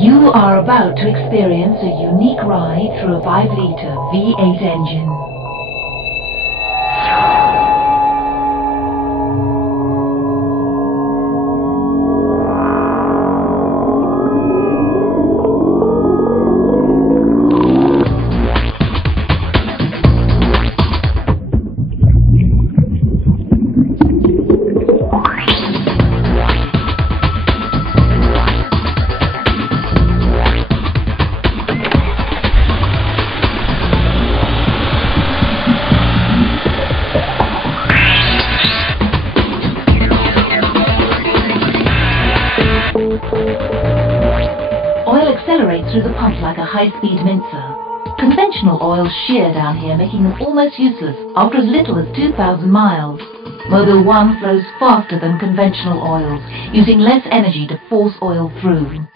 You are about to experience a unique ride through a 5-litre V8 engine. Oil accelerates through the pump like a high-speed mincer. Conventional oils shear down here, making them almost useless after as little as 2,000 miles. Mobil 1 flows faster than conventional oils, using less energy to force oil through.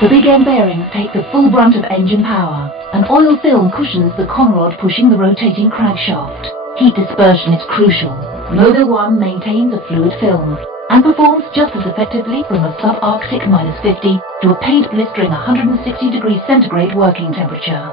The big end bearings take the full brunt of engine power. An oil film cushions the conrod pushing the rotating crankshaft. Heat dispersion is crucial. Mobil 1 maintains a fluid film and performs just as effectively from a subarctic -50 to a paint blistering 160 degrees centigrade working temperature.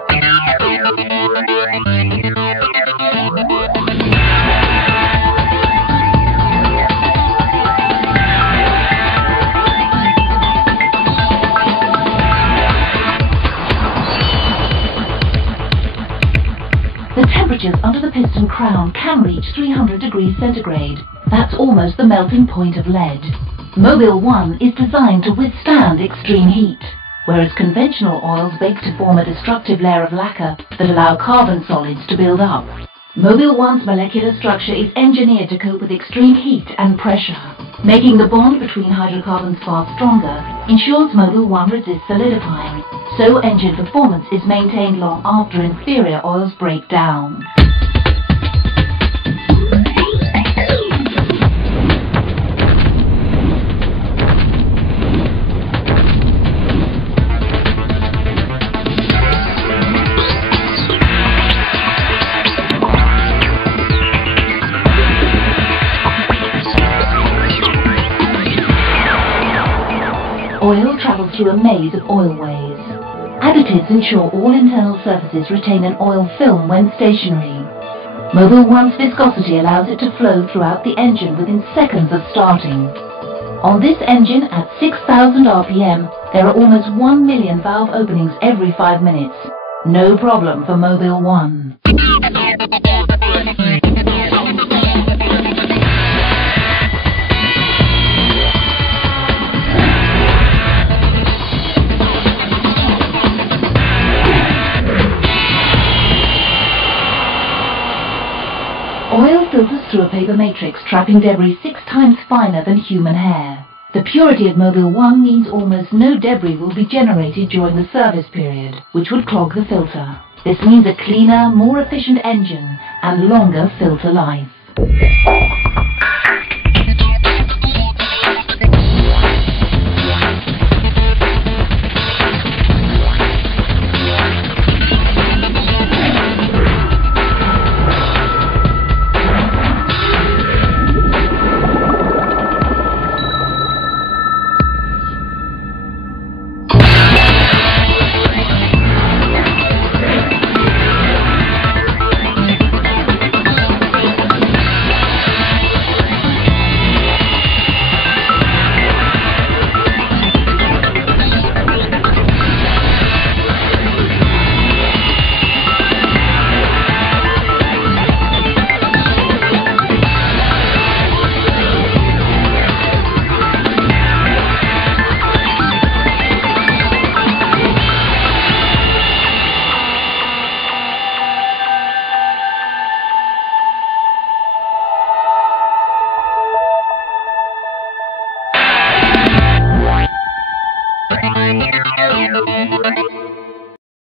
The temperatures under the piston crown can reach 300 degrees centigrade. That's almost the melting point of lead. Mobil 1 is designed to withstand extreme heat, whereas conventional oils bake to form a destructive layer of lacquer that allow carbon solids to build up. Mobil 1's molecular structure is engineered to cope with extreme heat and pressure. Making the bond between hydrocarbons far stronger ensures Mobil 1 resists solidifying, so engine performance is maintained long after inferior oils break down. Oil travels through a maze of oilways. Additives ensure all internal surfaces retain an oil film when stationary. Mobil 1's viscosity allows it to flow throughout the engine within seconds of starting. On this engine at 6,000 RPM, there are almost 1 million valve openings every 5 minutes. No problem for Mobil 1. Oil filters through a paper matrix, trapping debris 6 times finer than human hair. The purity of Mobil 1 means almost no debris will be generated during the service period, which would clog the filter. This means a cleaner, more efficient engine and longer filter life.